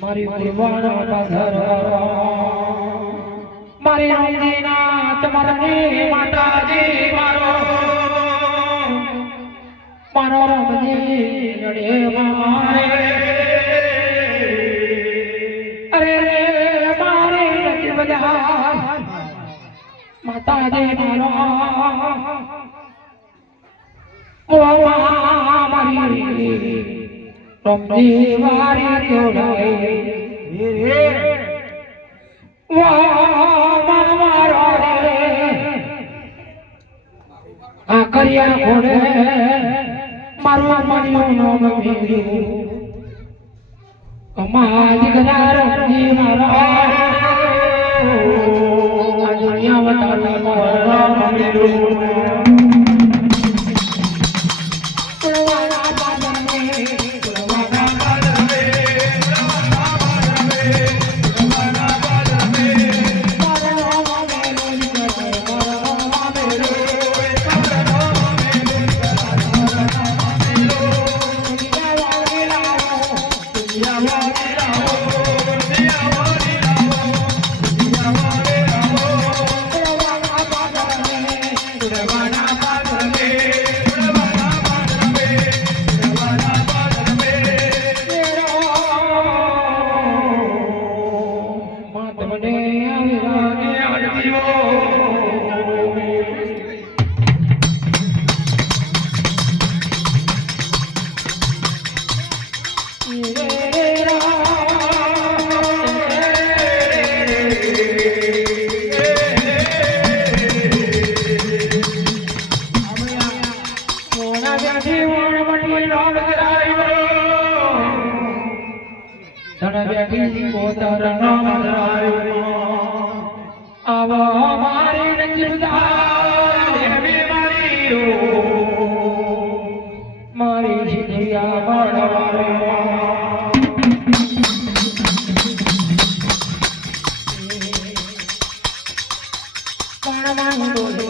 મારી મારી માતાજી મારો રામજી નડે મારે. રે ઓ મારી. રમજી વારી જોડાય. વાહ મારો રે. આ કરિયા ઘોડે મારું માન્યું નામ કમાજ ગનાર આવો મારી નજીકદાર દેવી મારી Alangolo.